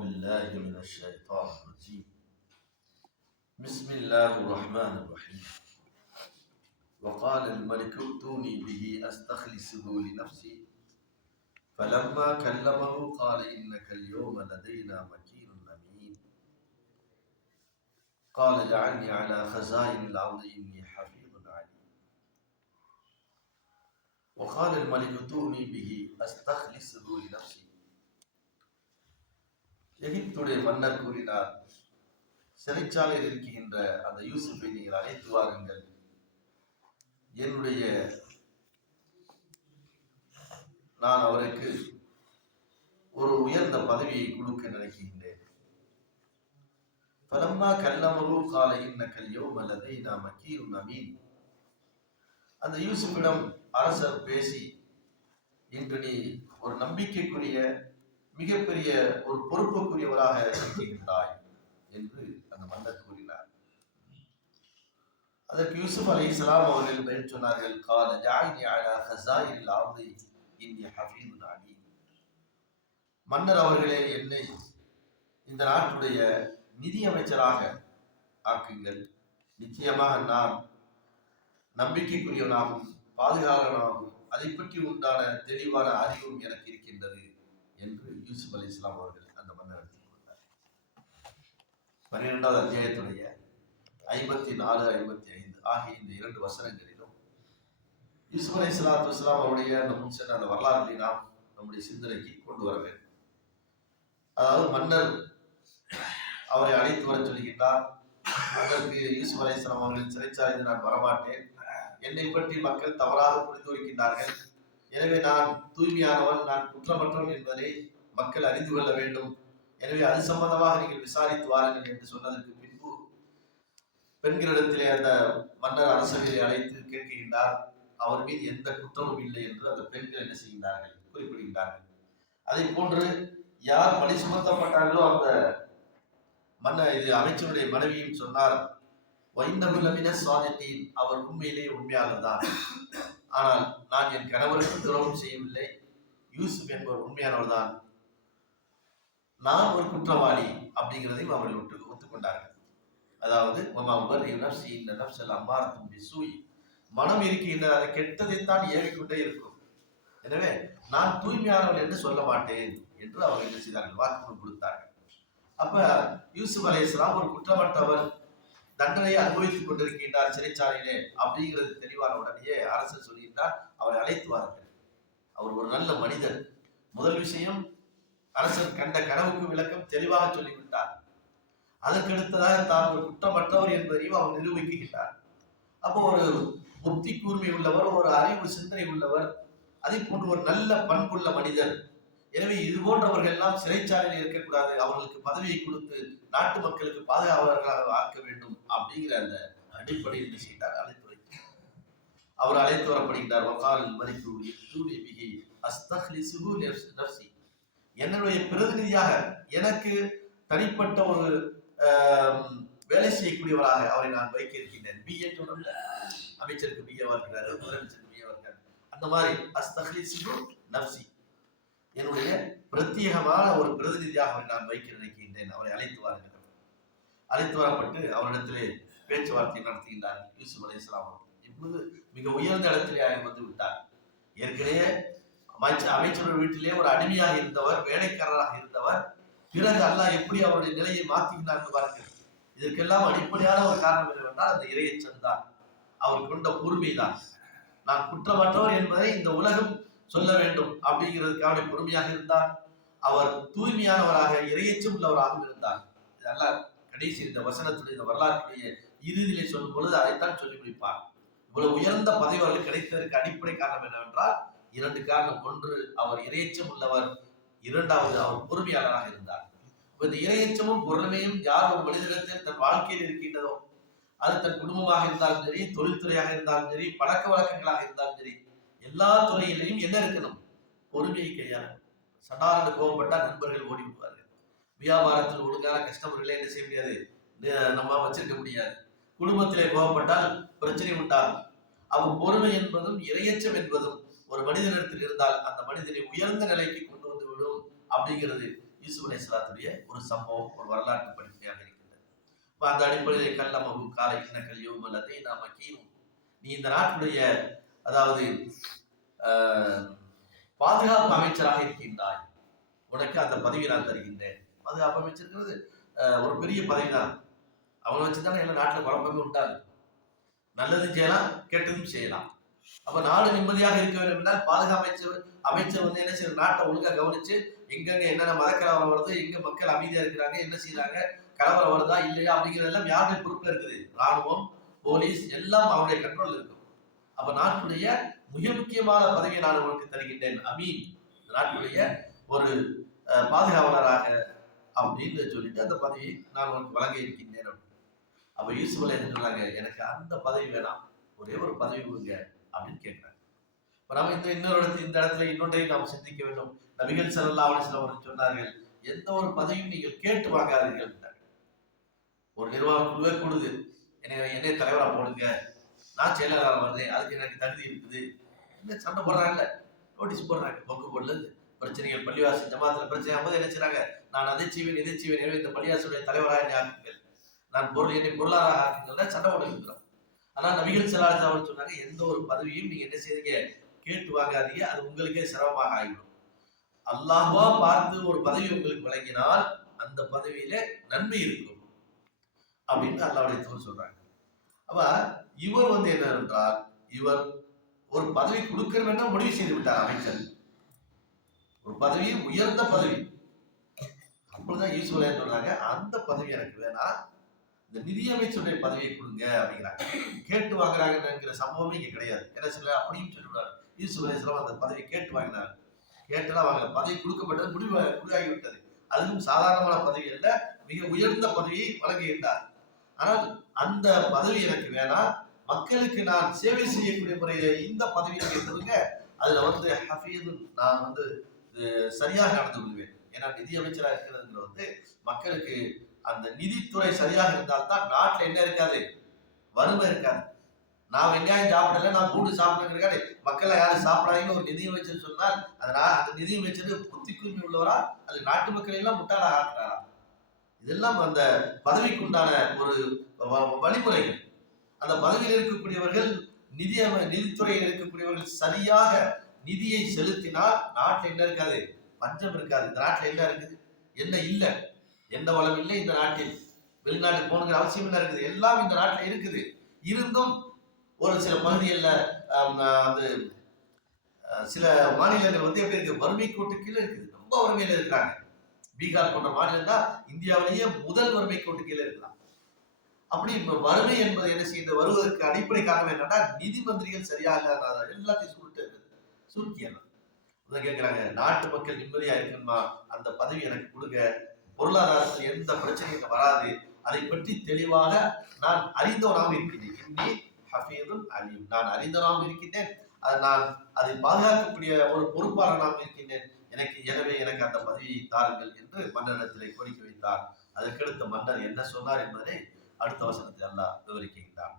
بالله من الشيطان الرجيم. بسم الله الرحمن الرحيم. وقال الملك ائتوني به أستخلصه لنفسي. فلما كلمه قال إنك اليوم لدينا مكين أمين. قال اجعلني على خزائن الأرض إني حفيظ عليم. وقال الملك ائتوني به أستخلصه لنفسي. எகிப்துடைய மன்னர் கூறினார் சிறைச்சாலையில் இருக்கின்ற அந்த யூசுஃபை நீங்கள் அழைத்து வாருங்கள். என்னுடைய நான் அவருக்கு ஒரு உயர்ந்த பதவியை கொடுக்க நினைக்கின்றேன். பலம்மா கல்லமரு காலை இன்ன கல்யோ அல்லதை நாம் மக்கீரும் அமீன். அந்த யூசுஃபிடம் அரசர் பேசி இன்று நீ ஒரு நம்பிக்கைக்குரிய மிகப்பெரிய ஒரு பொறுப்புக்குரியவராக இருக்கின்றாய் என்று அந்த மன்னர் கூறினார். அதற்கு யூசுப் அலி இஸ்லாம் அவர்கள் பதில் சொன்னார்கள் கால ஜாயினி அலா ஹசாயில் ஆர்தி இன்னி ஹஃபீதுன் அலீம். மன்னர் அவர்களே என்னை இந்த நாட்டுடைய நிதி அமைச்சராக ஆக்குங்கள். நிச்சயமாக நான் நம்பிக்கைக்குரியவனாகவும் பாதுகாவலனாகவும் அதை பற்றி உண்டான தெளிவான அறிவும் எனக்கு இருக்கின்றது. என்று யூசுப் அலி இஸ்லாம் அவர்கள் அந்த மன்னரிடத்தில் கொடுத்தார். பன்னிரெண்டாவது அத்தியாயத்துடைய ஐம்பத்தி நாலு ஐம்பத்தி ஐந்து ஆகிய இந்த இரண்டு வசனங்களிலும் யூசுப் அலி இஸ்லாத்து இஸ்லாம் அவருடைய அந்த முன் சென்ற அந்த வரலாறுகளை நாம் நம்முடைய சிந்தனைக்கு கொண்டு வர வேண்டும். அதாவது மன்னர் அவரை அழைத்து வர சொல்கின்றார் அதற்கு யூசுப் அலி இஸ்லாம் அவர்கள் சிறைச்சாலையில் நான் வரமாட்டேன். என்னை பற்றி மக்கள் தவறாக புரிந்து வைக்கின்றார்கள் எனவே நான் தூய்மையானவன் நான் குற்றமற்றவன் என்பதை மக்கள் அறிந்து கொள்ள வேண்டும். எனவே அது சம்பந்தமாக நீங்கள் விசாரித்து வாருங்கள் என்று சொன்னதற்கு பின்பு பெண்களிடத்திலே அந்த மன்னர் அரசர்களை அழைத்து கேட்கின்றார் அவர் மீது எந்த குற்றமும் இல்லை என்று அந்த பெண்கள் என்ன செய்கின்றார்கள்? குறிப்பிடுகின்றார்கள். அதை போன்று யார் பழி சுமத்தப்பட்டார்களோ அந்த மன்ன இது அமைச்சருடைய மனைவியும் சொன்னார் வைந்தமிழமின சுவாதத்தின் அவர் உண்மையிலே உண்மையாளர் தான். ஆனால் நான் என் கணவருக்கும் துரோகம் செய்யவில்லை. யூசுப் என்பவர் உண்மையானவர் தான் நான் ஒரு குற்றவாளி அப்படிங்கிறதையும் அவர்கள் ஒட்டு ஒத்துக்கொண்டார்கள். அதாவது மனம் இருக்கின்ற அதை கெட்டதைத்தான் ஏறிக்கொண்டே இருக்கும். எனவே நான் தூய்மையானவள் என்று சொல்ல மாட்டேன் என்று அவர்கள் என்ன செய்தார்கள்? வாக்குமூலம் கொடுத்தார்கள். அப்ப யூசுப் அலை இஸ்லாம் ஒரு குற்றமற்றவர். தண்டனையை அனுபவித்துக் கொண்டிருக்கின்றார் சிறைச்சாலையிலே அப்படிங்கிறது தெளிவான உடனேயே அரசர் சொல்கின்றார் அவரை அழைத்து வாருங்கள். அவர் ஒரு நல்ல மனிதர். முதல் விஷயம் அரசர் கண்ட கனவுக்கு விளக்கம் தெளிவாக சொல்லிவிட்டார். அதற்கடுத்ததாக தான் ஒரு குற்றமற்றவர் என்பதையும் அவர் நிரூபிக்கின்றார். அப்போ ஒரு புத்தி கூர்மை உள்ளவர் ஒரு அறிவு சிந்தனை உள்ளவர் அதை போன்று ஒரு நல்ல பண்புள்ள மனிதர் எனவே இது போன்றவர்கள் எல்லாம் சிறைச்சாலையில் இருக்கக்கூடாது. அவர்களுக்கு பதவியை கொடுத்து நாட்டு மக்களுக்கு பாதுகாவலர்களாக ஆக்க வேண்டும் அப்படிங்கிற அந்த அடிப்படையில் என்ன செய்தார்? அழைத்துரை. அவர் அழைத்து வரப்படுகிறார் வகால் மலிக்கு என்னுடைய பிரதிநிதியாக எனக்கு தனிப்பட்ட ஒரு வேலை செய்யக்கூடியவராக அவரை நான் வைக்க இருக்கின்றேன். பிஏ சொல்ல அமைச்சருக்கு பிஏ வருகிறார் முதலமைச்சருக்கு பிஏ வருகிறார் அந்த மாதிரி அஸ்தஹ்லிசுஹு நர்சி என்னுடைய பிரத்யேகமான ஒரு பிரதிநிதியாக அவரை நான் வைக்க நினைக்கின்றேன் அவரை அழைத்து வாருங்கள் அழைத்து வரப்பட்டு அவரிடத்திலே பேச்சுவார்த்தை நடத்துகின்றார் யூசுப் அலி இஸ்லாம் இப்பொழுது மிக உயர்ந்த இடத்திலே வந்து விட்டார். ஏற்கனவே அமைச்சர் அமைச்சர் வீட்டிலே ஒரு அடிமையாக இருந்தவர் வேலைக்காரராக இருந்தவர். பிறகு அல்லாஹ் எப்படி அவருடைய நிலையை மாற்றுகின்றார் பாருங்கள். இதற்கெல்லாம் அடிப்படையான ஒரு காரணம் என்னவென்றால் அந்த இறையச்சன் தான் அவர் கொண்ட பொறுமை தான் நான் குற்றமற்றவர் என்பதை இந்த உலகம் சொல்ல வேண்டும் அப்படிங்கிறதுக்காக பொறுமையாக இருந்தார். அவர் தூய்மையானவராக இறையச்சம் உள்ளவராகவும் இருந்தார். இதெல்லாம் கடைசி இந்த வசனத்துடைய இந்த வரலாற்றுடைய இறுதியிலே சொல்லும் பொழுது அதைத்தான் சொல்லி முடிப்பார் இவ்வளவு உயர்ந்த பதவி அவர்கள் கிடைத்ததற்கு அடிப்படை காரணம் என்னவென்றால் இரண்டு காரணம். ஒன்று அவர் இறையச்சம் உள்ளவர். இரண்டாவது அவர் பொறுமையாளராக இருந்தார். இந்த இறையச்சமும் பொறுமையும் யார் ஒரு மனிதனிடத்தில் தன் வாழ்க்கையில் இருக்கின்றதோ அது தன் குடும்பமாக இருந்தாலும் சரி தொழில்துறையாக இருந்தாலும் சரி பழக்க வழக்கங்களாக இருந்தாலும் சரி எல்லா துறையிலையும் என்ன இருக்கணும்? பொறுமையை கையாளணும். சடாரண கோவப்பட்டா நண்பர்கள் ஓடி விடுவார்கள் வியாபாரத்தில் ஒழுங்கான கஸ்டமர்களை என்ன செய்ய முடியாது? நம்ம வச்சிருக்க முடியாது. குடும்பத்திலே கோவப்பட்டால் பிரச்சனை உண்டாகும். அவன் பொறுமை என்பதும் இரையச்சம் என்பதும் ஒரு மனிதனிடத்தில் இருந்தால் அந்த மனிதனை உயர்ந்த நிலைக்கு கொண்டு வந்து விடும் அப்படிங்கிறது யூசுப் அலைஹிஸ்ஸலாத்துடைய ஒரு சம்பவம் ஒரு வரலாற்று படிப்பையாக இருக்கின்றது. இப்போ அந்த அடிப்படையில் கல்லமகு காலை இன்னக்கல் யோம் அல்லதை நாம் கீழும் நீ இந்த நாட்டுடைய அதாவது பாதுகாப்பு அமைச்சராக இருக்கின்றாய். உனக்கு அந்த பதவி நான் தருகின்றேன். பாதுகாப்பு அமைச்சருங்கிறது ஒரு பெரிய பதவி தான் அவனை வச்சு தானே எல்லா நாட்டில் குழப்பமே உண்டாது நல்லதும் செய்யலாம் கெட்டதும் செய்யலாம். அப்ப நாடு நிம்மதியாக இருக்க வேண்டும் என்றால் பாதுகாப்பு அமைச்சர் அமைச்சர் வந்து என்ன செய்யணும் நாட்டை ஒழுங்கா கவனிச்சு எங்கெங்க என்னென்ன மதக்கலவரம் வருது எங்க மக்கள் அமைதியா இருக்கிறாங்க என்ன செய்யறாங்க கலவரம் வருதா இல்லையா அப்படிங்கிறதெல்லாம் யாருடைய பொறுப்புல இருக்குது? ராணுவம் போலீஸ் எல்லாம் அவருடைய கண்ட்ரோல் இருக்கும். அப்ப நாட்டுடைய மிக முக்கியமான பதவியை நான் உங்களுக்கு தருகின்றேன். அமீன். நாட்டுடைய ஒரு பாதுகாவலராக அப்படின்னு சொல்லிட்டு அந்த பதவியை நான் உனக்கு வழங்க இருக்கின்றேன் அப்ப யூசுஃப் என்ன சொல்றாங்க? எனக்கு அந்த பதவி வேணாம். ஒரே ஒரு பதவி கொடுங்க அப்படின்னு கேட்கிறாங்க. இப்ப நம்ம இந்த இன்னொரு இடத்துல இந்த இடத்துல இன்னொன்றையும் நாம் சிந்திக்க வேண்டும். நபிகள் ஸல்லல்லாஹு அவர் அவர்கள் சொன்னார்கள் எந்த ஒரு பதவியும் நீங்கள் கேட்டு வாங்காதீர்கள் ஒரு நிர்வாகம் குழுவே கொடுது. என்னை என்னை தலைவராக போடுங்க. நான் செயலாளராக வந்தேன் அதுக்கு எனக்கு தகுதி இருக்குது. என்ன சண்டை போடுறாங்கல்ல? நோட்டீஸ் போடுறாங்க பொக்கு போடல பிரச்சனைகள் பள்ளிவாசல் ஜமாத்தில் பிரச்சனை ஆகும்போது என்ன செய்றாங்க? நான் அதை செய்வேன் இதை செய்வேன் எனவே இந்த பள்ளிவாசியுடைய தலைவராக என்னை ஆக்குங்கள். நான் பொருள் என்னை பொருளாதார ஆக்குங்கள் சண்டை போட்டுக்கிறோம் ஆனால் நபிகள் செல்லாத அவர் சொன்னாங்க எந்த ஒரு பதவியும் நீங்க என்ன செய்றீங்க? கேட்டு வாங்காதீங்க அது உங்களுக்கே சிரமமாக ஆகிடும் அல்லாஹ்வா பார்த்து ஒரு பதவி உங்களுக்கு வழங்கினால் அந்த பதவியில நன்மை இருக்கும் அப்படின்னு அல்லாவுடைய தோல் சொல்றாங்க. அப்ப இவர் வந்து என்ன என்றால் இவர் ஒரு பதவி கொடுக்கணும் முடிவு செய்து விட்டார் அமைச்சர். ஒரு பதவி உயர்ந்த பதவி. அப்பொழுதுதான் ஈஸ்வரன் சொல்றாங்க? அந்த பதவி எனக்கு வேணாம். இந்த நிதியமைச்சருடைய பதவியை கொடுங்க அப்படிங்கிறாங்க. கேட்டு வாங்குறாங்கங்கிற சம்பவமே இங்க கிடையாது. ஏன்னா சில அப்படியும் சொல்லிவிடாரு ஈஸ்வரேஸ்வரம் அந்த பதவியை கேட்டு வாங்கினார். கேட்டுலாம் வாங்க பதவி கொடுக்கப்பட்டது முடிவு முடிவாகிவிட்டது. அதுவும் சாதாரணமான பதவி அல்ல மிக உயர்ந்த பதவியை வழங்குகின்றார். ஆனால் அந்த பதவி எனக்கு வேணாம். மக்களுக்கு நான் சேவை செய்யக்கூடிய முறையில இந்த பதவி எனக்கு தருங்க அதுல வந்து ஹஃபீது நான் வந்து சரியாக நடந்து கொள்வேன். ஏன்னா நிதியமைச்சராக இருக்கிறதுல இருக்கிறதுங்கிற வந்து மக்களுக்கு அந்த நிதித்துறை சரியாக இருந்தால்தான் நாட்டுல என்ன இருக்காது? வறுமை இருக்காது. நான் வெங்காயம் சாப்பிடல நான் பூண்டு சாப்பிடுங்கிறக்காரு மக்கள் யாரும் சாப்பிடாதீங்கன்னு ஒரு நிதி அமைச்சர் சொன்னால் அதனால் அந்த நிதி அமைச்சர் புத்தி உள்ளவரா? அது நாட்டு மக்களை எல்லாம் முட்டாளாக ஆக்குறாரா? இதெல்லாம் அந்த பதவிக்குண்டான ஒரு வ- வழிமுறைகள். அந்த பதவியில் இருக்கக்கூடியவர்கள் நிதி அம- நிதித்துறையில் இருக்கக்கூடியவர்கள் சரியாக நிதியை செலுத்தினால் நாட்டில் என்ன இருக்காது? பஞ்சம் இருக்காது. இந்த நாட்டில் என்ன இருக்குது? என்ன இல்லை? எந்த வளம் இல்லை இந்த நாட்டில். வெளிநாட்டுக்கு போகணுங்கிற அவசியம் என்ன இருக்குது? எல்லாம் இந்த நாட்டில் இருக்குது. இருந்தும் ஒரு சில பகுதிகளில் அது சில மாநிலங்கள் வந்து எப்படி இருக்கு? வறுமை கோட்டு கீழே இருக்குது. ரொம்ப வறுமையில இருக்கிறாங்க. பீகார் போன்ற மாநிலம் தான் இந்தியாவிலேயே முதல் வறுமை கோட்டு கீழே இருக்கலாம். அப்படி வறுமை என்பது என்ன செய்யுது? வருவதற்கு அடிப்படை காரணம் என்னன்னா நிதி மந்திரிகள் சரியாக இல்லாதனால எல்லாத்தையும் சுருட்டு சுருக்கியலாம் அதான் கேட்கிறாங்க நாட்டு மக்கள் நிம்மதியா இருக்கணுமா? அந்த பதவி எனக்கு கொடுங்க. பொருளாதாரத்தில் எந்த பிரச்சனையும் வராது. அதை பற்றி தெளிவாக நான் அறிந்தவனாக இருக்கிறேன் இன்னி ஹஃபீதுல் அலீம். நான் அறிந்தவனாகவும் இருக்கின்றேன். அது நான் அதை பாதுகாக்கக்கூடிய ஒரு பொறுப்பாளனாகவும் இருக்கின்றேன். எனக்கு எனவே எனக்கு அந்த பதவியை தாருங்கள் என்று மன்னரிடத்திலே கோரிக்கை வைத்தார். அதற்கடுத்து மன்னர் என்ன சொன்னார் என்பதை அடுத்த வசனத்தில் அல்லாஹ் விவரிக்கின்றான்.